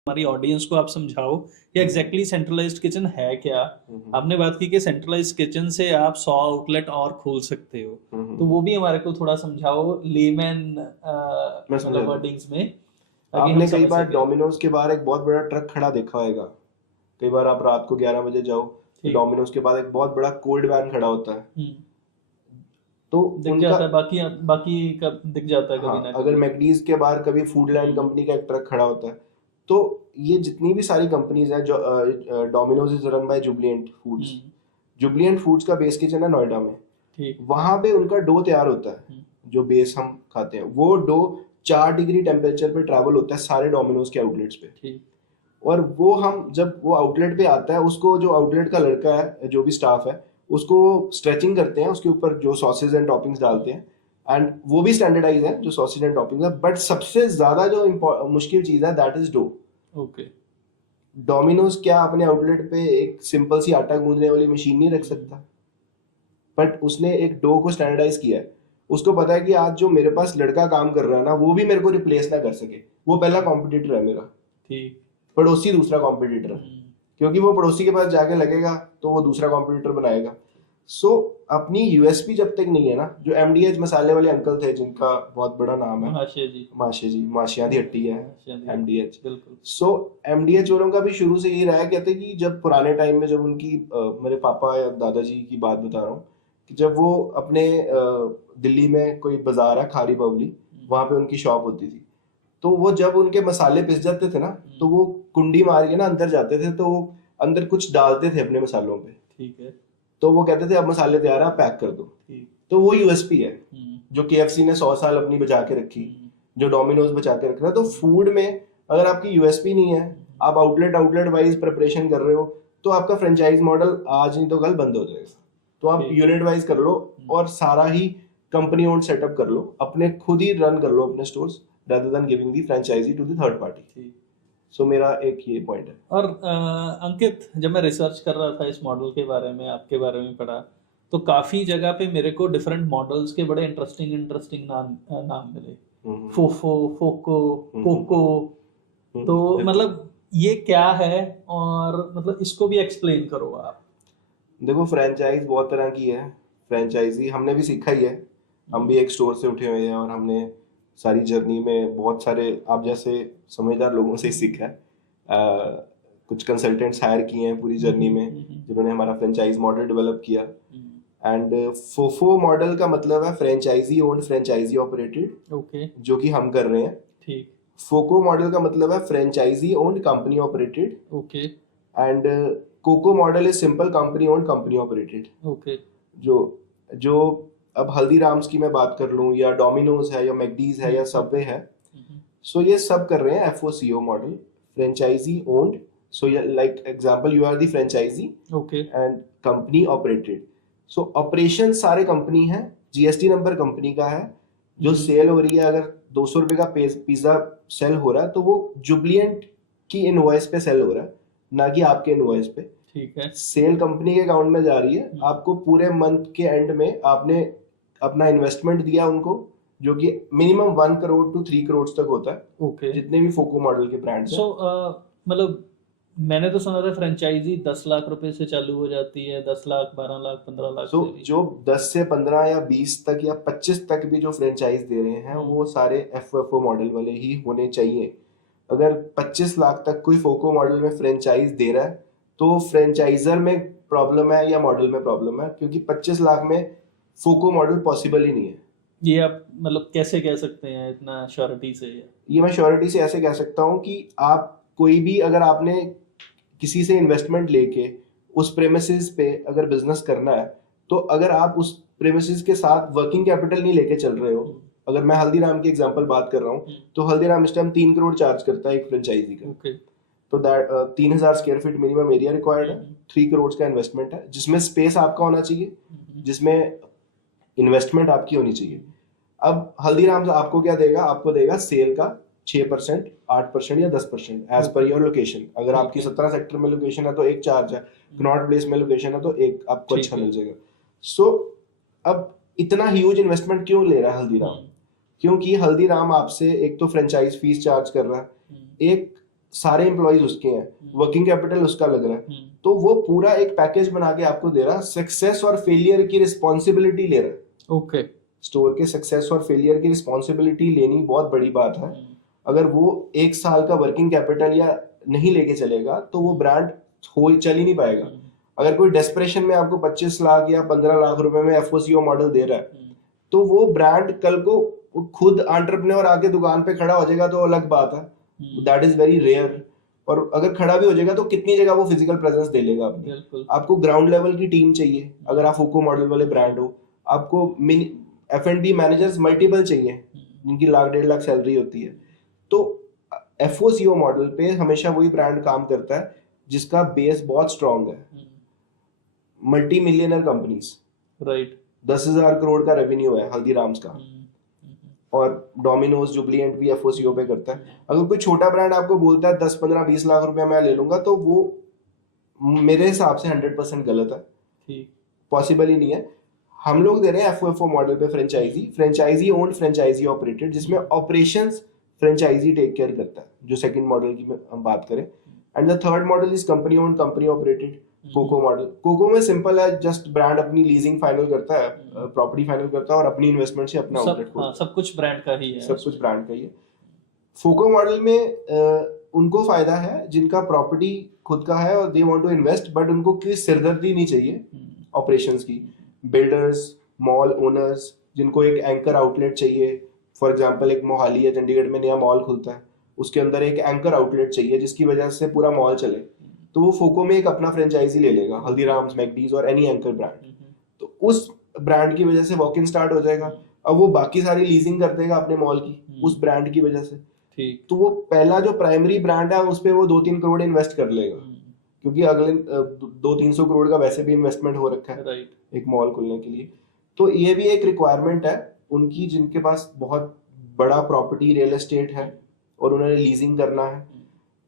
हमारी ऑडियंस को आप समझाओ कि एग्जैक्टली सेंट्रलाइज्ड किचन है क्या। आपने बात की कि सेंट्रलाइज्ड किचन से आप 100 आउटलेट और खोल सकते हो, तो वो भी हमारे को थोड़ा समझाओ लेमैन मैं समझा मतलब दूं। वर्डिंग्स में, ताकि हम आपने कई समझ बार सके। डोमिनोज के बाहर एक बहुत बड़ा ट्रक खड़ा देखा होगा। कई बार आप रात को 11 बजे जाओ तो ठीक। डोमिनोज के बाद एक बहुत बड़ा कोल्ड वैन खड़ा होता है। तो दिख उनका, जाता है, बाकी बाकी का दिख जाता है कभी ना हाँ, अगर कभी। मैकडीज के बाहर कभी फूडलैंड हम्म। कंपनी का एक ट्रक खड़ा होता है। तो ये जितनी भी सारी कंपनीज है, जो Domino's is run by Jubilant Foods. Hmm. Jubilant Foods का बेस किचन है नोएडा में। ठीक। वहां पे उनका डो तैयार होता है। हम्म। जो बेस हम खाते हैं वो डो 4 डिग्री टेम्परेचर पे ट्रैवल होता है सारे डोमिनोज के आउटलेट्स पे। ठीक। और वो हम जब वो आउटलेट पे आता है, उसको जो आउटलेट का लड़का है, जो भी स्टाफ है, उसको स्ट्रेचिंग करते हैं, उसके ऊपर जो सॉसेज एंड टॉपिंग्स डालते हैं। एंड वो भी स्टैंडर्डाइज है जो सॉसेज एंड टॉपिंग्स है, बट सबसे ज्यादा जो मुश्किल चीज है that is dough. Okay. Domino's क्या अपने आउटलेट पे एक सिंपल सी आटा गूंदने वाली मशीन नहीं रख सकता, बट उसने एक डो को स्टैंडर्डाइज किया है। उसको पता है कि आज जो मेरे पास लड़का काम कर रहा है ना, वो भी मेरे को रिप्लेस ना कर सके। वो पहला कॉम्पिटिटर है मेरा, ठीक। पड़ोसी दूसरा कॉम्पिटिटर है। क्योंकि वो पड़ोसी के पास जाके लगेगा तो वो दूसरा कॉम्पिटिटर बनाएगा। सो अपनी यूएसपी जब तक नहीं है ना, जो एमडीएच मसाले वाले अंकल थे जिनका बहुत बड़ा नाम है, महाशय जी। माशे जी, माशिया दी हट्टी है महाशय जी। एमडीएच। बिल्कुल। सो एमडीएच वालों का भी शुरू से यही रहा है। कहते कि जब पुराने टाइम में, जब उनकी मेरे पापा या दादाजी की बात बता रहा हूँ, कि जब वो अपने दिल्ली में कोई बाजार है खारी बावली, वहां पे उनकी शॉप होती थी। तो वो जब उनके मसाले पिस जाते थे ना, तो वो कुंडी मार के ना अंदर जाते थे, तो वो अंदर कुछ डालते थे अपने मसालों पे। ठीक है। तो वो कहते थे अब मसाले तैयार है, आप पैक कर दो। ठीक। तो वो यूएसपी है हम्म। जो केएफसी ने 100 साल अपनी बचा के रखी, हम्म। जो डोमिनोज बचा के रख रहा है। तो फूड में अगर आपकी यूएसपी नहीं है, आप आउटलेट आउटलेट वाइज प्रिपरेशन कर रहे हो, तो आपका फ्रेंचाइज मॉडल आज नहीं तो कल बंद हो जाएगा। तो आप ठीक। यूनिट वाइज कर लो और सारा ही कंपनी ओन सेटअप कर लो, अपने खुद ही रन कर लो अपने stores, rather than giving the franchisee to the third party. ठीक। So मेरा एक ये पॉइंट है। और अंकित, जब मैं रिसर्च कर रहा था इस मॉडल के बारे में, आपके बारे में पढ़ा, तो काफी जगह पे मेरे को डिफरेंट मॉडल्स के बड़े इंटरेस्टिंग इंटरेस्टिंग नाम मिले। फोफो, फोको, कोको। तो मतलब ये क्या है, और मतलब इसको भी एक्सप्लेन करो आप। देखो, फ्रेंचाइज बहुत तरह की है। फ्रेंचाइजी हमने भी सीखा ही है। हम भी एक स्टोर से उठे हुए हैं और हमने सारी जर्नी में बहुत सारे आप जैसे समझदार लोगों से ही सीखा है। कुछ कंसल्टेंट्स हायर किए हैं पूरी जर्नी में, जिन्होंने हमारा फ्रेंचाइज मॉडल डेवलप किया। एंड फोफो मॉडल का मतलब है franchisee owned franchisee operated, okay. जो कि हम कर रहे हैं। ठीक। फोको मॉडल का मतलब है franchisee owned company operated. Okay. And COCO model is simple company owned company operated. Okay. जो जो अब हल्दीराम्स की मैं बात कर लूं, या डोमिनोज है, या मैकडीज है, या सबवे है, सो ये सब कर रहे हैं FOCO model, franchise owned. So like example, you are the franchise okay. And company operated. So operation सारे कंपनी है, जीएसटी नंबर कंपनी का है। जो सेल हो रही है, अगर 200 रुपए का पिज्जा सेल हो रहा है, तो वो जुबलिएंट की इनवॉइस पे सेल हो रहा है, ना कि आपके इनवॉइस पे। ठीक है। सेल कंपनी के अकाउंट में जा रही है। आपको पूरे मंथ के एंड में आपने अपना इन्वेस्टमेंट दिया उनको, जो कि मिनिमम 1 करोड़ टू 3 करोड़ तक होता है, ओके। जितने भी फोको मॉडल के ब्रांड्स सो हैं। मतलब मैंने तो सुना था फ्रेंचाइजी 10 लाख रुपए से चालू हो जाती है, 10 लाख, 12 लाख, 15 लाख सो से भी। जो 10 से 15 या 20 तक या 25 तक भी जो फ्रेंचाइज दे रहे हैं, वो सारे एफओएफओ मॉडल वाले ही होने चाहिए। अगर 25 लाख तक कोई फोको मॉडल में फ्रेंचाइज दे रहा है, तो फ्रेंचाइजर में प्रॉब्लम है या मॉडल में प्रॉब्लम है, क्योंकि 25 लाख में फोको मॉडल पॉसिबल ही नहीं है। ये आप मतलब कैसे कह सकते हैं इतना श्योरिटी से? ये मैं श्योरिटी से ऐसे कह सकता हूँ कि आप कोई भी, अगर आपने किसी से इन्वेस्टमेंट लेके उस प्रेमिसेस पे अगर बिजनेस करना है, तो अगर आप उस प्रेमिसेस के साथ वर्किंग कैपिटल नहीं लेके चल रहे हो, अगर मैं हल्दीराम की एग्जांपल बात कर रहा हूँ, तो हल्दीराम इस टाइम 3 करोड़ चार्ज करता है एक फ्रेंचाइजी का। ओके। तो that 3000 square feet minimum area required है, 3 करोड़ का इन्वेस्टमेंट है, जिसमें स्पेस आपका होना चाहिए, जिसमें इन्वेस्टमेंट आपकी होनी चाहिए। अब हल्दीराम आपको क्या देगा? आपको देगा सेल का 6%, 8% या 10% एज पर योर लोकेशन। अगर आपकी 17 सेक्टर में लोकेशन है तो एक चार्ज है, कनॉट प्लेस में लोकेशन है तो एक आपको अच्छा मिल जाएगा। सो अब इतना ह्यूज इन्वेस्टमेंट क्यों ले रहा है हल्दीराम? क्योंकि हल्दीराम आपसे एक तो फ्रेंचाइज फीस चार्ज कर रहा है, एक सारे एम्प्लॉइज उसके हैं, वर्किंग कैपिटल उसका लग रहा है, तो वो पूरा एक पैकेज बना के आपको दे रहा है, सक्सेस और फेलियर की रिस्पॉन्सिबिलिटी ले रहा है। ओके। स्टोर के सक्सेस और फेलियर की रिस्पॉन्सिबिलिटी लेनी बहुत बड़ी बात है। अगर वो 1 साल का वर्किंग कैपिटल या नहीं लेके चलेगा तो वो ब्रांड चल ही नहीं पाएगा। अगर कोई डेस्परेशन में आपको 25 लाख या 15 लाख रुपए में एफओसीओ मॉडल दे रहा है, तो वो ब्रांड कल को खुद एंटरप्रेन्योर आके दुकान पे खड़ा हो जाएगा तो अलग बात है, दैट इज वेरी रेयर। और अगर खड़ा भी हो जाएगा तो कितनी जगह वो फिजिकल प्रेजेंस दे लेगा अपनी। आपको ग्राउंड लेवल की टीम चाहिए अगर आप फोको मॉडल वाले ब्रांड हो, आपको F&B मैनेजर्स मल्टीपल चाहिए जिनकी लाख 1.5 लाख सैलरी होती है। तो एफओसीओ मॉडल पे हमेशा वही ब्रांड काम करता है जिसका बेस बहुत स्ट्रांग है। Multi millionaire companies, right, 10,000 crore का रेवेन्यू है हल्दीराम्स का, और डोमिनोज जुबलिएंट भी एफओसीओ पे करता है। अगर कोई छोटा ब्रांड आपको बोलता है 10 15 20 लाख रुपया मैं ले लूंगा, तो वो मेरे हिसाब से 100% गलत है, पॉसिबल ही नहीं है। हम लोग दे रहे हैं एफओएफओ मॉडल पे फ्रेंचाइजी ओन्ड, फ्रेंचाइजी ऑपरेटेड, जिसमें ऑपरेशंस फ्रेंचाइजी टेक केयर करता है, जो सेकंड मॉडल की हम बात करें। And the third model is company owned, company operated, COCO model. COCO में सिंपल है, जस्ट ब्रांड अपनी लीजिंग फाइनल करता है, प्रॉपर्टी फाइनल करता है और अपनी इन्वेस्टमेंट से अपना आउटलेट खोलता है। सब कुछ ब्रांड का ही है, सब कुछ ब्रांड का ही है। फोको मॉडल में उनको फायदा है जिनका प्रॉपर्टी खुद का है और they want to invest, but उनको कोई सिरदर्दी नहीं चाहिए ऑपरेशंस की। बिल्डर्स, मॉल ओनर्स जिनको एक एंकर आउटलेट चाहिए, फॉर एग्जांपल एक मोहाली या चंडीगढ़ में नया मॉल खुलता है, उसके अंदर एक एंकर आउटलेट चाहिए जिसकी वजह से पूरा मॉल चले, तो वो फोको में एक अपना फ्रेंचाइजी ले लेगा, हल्दीराम्स, मैकडीज और एनी एंकर ब्रांड। तो उस ब्रांड की वजह से वॉक इन स्टार्ट हो जाएगा। अब वो बाकी सारी लीजिंग कर देगा अपने मॉल की उस ब्रांड की वजह से। ठीक। तो वो पहला जो प्राइमरी ब्रांड है उस पे वो 2-3 करोड़ इन्वेस्ट कर लेगा, क्योंकि अगले 200-300 करोड़ का वैसे भी इन्वेस्टमेंट हो रखा है एक मॉल खोलने के लिए। तो ये भी एक रिक्वायरमेंट है उनकी, जिनके पास बहुत बड़ा प्रॉपर्टी रियल एस्टेट है और उन्होंने लीजिंग करना है।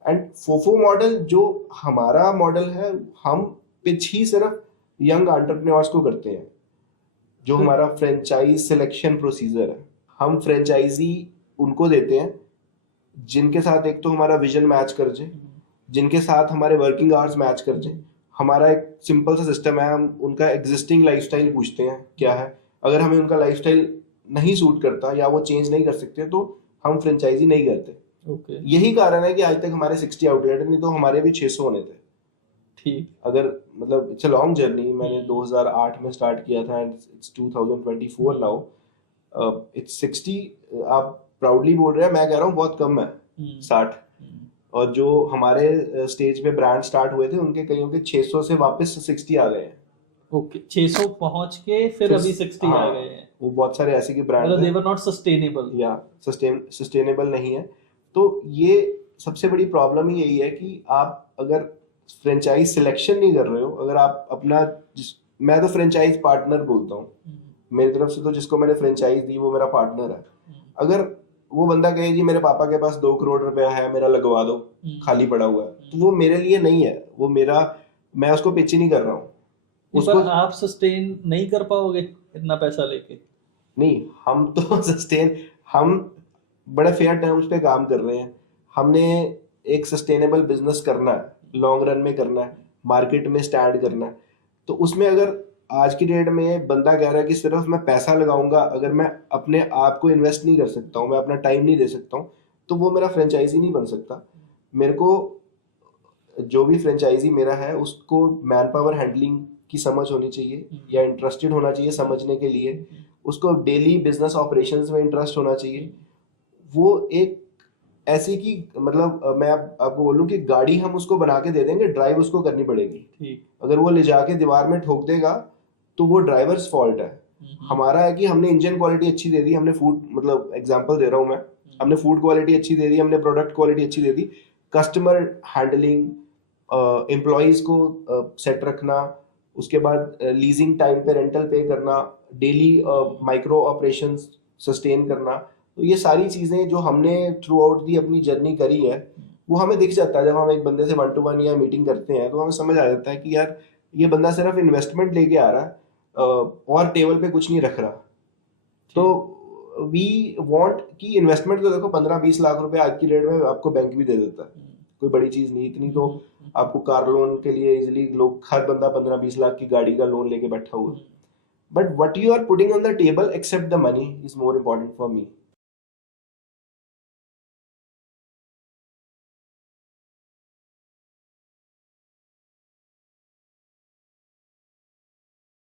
एंड फोफो मॉडल जो हमारा मॉडल है, हम पिच ही सिर्फ यंग एंटरप्रेन्योर्स को करते हैं, जो हमारा फ्रेंचाइज सिलेक्शन प्रोसीजर है। हम फ्रेंचाइजी उनको देते हैं जिनके साथ एक तो हमारा विजन मैच कर जाए, जिनके साथ हमारे वर्किंग आवर्स मैच कर जाए। हमारा एक सिंपल सा सिस्टम है, हम उनका एग्जिस्टिंग लाइफस्टाइल पूछते हैं क्या है, अगर हमें उनका लाइफस्टाइल नहीं सूट करता या वो चेंज नहीं कर सकते तो हम फ्रेंचाइजी नहीं करते। यही कारण है कि आज तक हमारे 60 आउटलेट, नहीं तो हमारे भी 600 होने थे। ठीक। अगर मतलब इट्स अ लॉन्ग जर्नी, मैंने 2008 में स्टार्ट किया था एंड इट्स 2024 नाउ, इट्स 60। आप प्राउडली बोल रहे हैं, मैं कह रहा हूँ बहुत कम है 60। और जो हमारे स्टेज पे ब्रांड स्टार्ट हुए थे उनके कईयों के 600 से वापस 60 आ गए हैं। ओके, 600 पहुंच के फिर अभी 60 आ गए हैं। वो बहुत सारे ऐसे के brand they were not sustainable, या सस्टेनेबल नहीं है। तो ये सबसे बड़ी प्रॉब्लम ही यही है कि आप अगर फ्रेंचाइज सिलेक्शन नहीं कर रहे हो, अगर आप अपना मैं तो फ्रेंचाइज पार्टनर बोलता हूँ, मेरी तरफ से तो जिसको मैंने फ्रेंचाइज दी वो मेरा पार्टनर है। अगर वो बंदा कहे जी मेरे पापा के पास 2 करोड़ रुपया है, मेरा लगवा दो, खाली पड़ा हुआ है, तो वो मेरे लिए नहीं है, वो मेरा, मैं उसको पिच ही नहीं कर रहा हूँ उसको। आप सस्टेन नहीं कर पाओगे इतना पैसा लेके? नहीं, हम तो सस्टेन, हम बड़े फेयर टर्म्स पे काम कर रहे हैं। हमने एक सस्टेनेबल बिजनेस करना है, लॉन्ग रन में करना है, मार्केट में स्टैंड करना है। तो उसमें अगर आज की डेट में बंदा कह रहा है कि सिर्फ मैं पैसा लगाऊंगा, अगर मैं अपने आप को इन्वेस्ट नहीं कर सकता हूँ, मैं अपना टाइम नहीं दे सकता हूँ, तो वो मेरा फ्रेंचाइजी नहीं बन सकता। मेरे को जो भी फ्रेंचाइजी मेरा है उसको मैन पावर हैंडलिंग की समझ होनी चाहिए या इंटरेस्टेड होना चाहिए समझने के लिए, उसको डेली बिजनेस ऑपरेशंस में इंटरेस्ट होना चाहिए। वो एक ऐसी कि मतलब मैं आपको बोलूं कि गाड़ी हम उसको बना के दे देंगे, ड्राइव उसको करनी पड़ेगी। अगर वो ले जाके दीवार में ठोक देगा तो वो ड्राइवर्स फॉल्ट है। हमारा है कि हमने इंजन क्वालिटी अच्छी दे दी, हमने फूड, मतलब एग्जांपल दे रहा हूं मैं, हमने फूड क्वालिटी अच्छी दे दी, हमने प्रोडक्ट क्वालिटी अच्छी दे दी, कस्टमर हैंडलिंग, एम्प्लॉइज को सेट रखना, उसके बाद लीजिंग टाइम पे रेंटल पे करना, डेली माइक्रो ऑपरेशंस सस्टेन करना। तो ये सारी चीजें जो हमने थ्रू आउट दी अपनी जर्नी करी है, वो हमें दिख जाता है। जब हम एक बंदे से 1 to 1 या मीटिंग करते हैं तो हमें समझ आ जाता है कि यार ये बंदा सिर्फ इन्वेस्टमेंट लेके आ रहा है और टेबल पे कुछ नहीं रख रहा। तो वी वांट कि इन्वेस्टमेंट तो देखो 15-20 लाख रुपए आज की डेट में आपको बैंक भी दे देता है, कोई बड़ी चीज नहीं, इतनी तो आपको कार लोन के लिए इजिली लोग, हर बंदा 15-20 लाख की गाड़ी का लोन लेके बैठा हुआ है. But what you are putting on the table except the money is more important for me.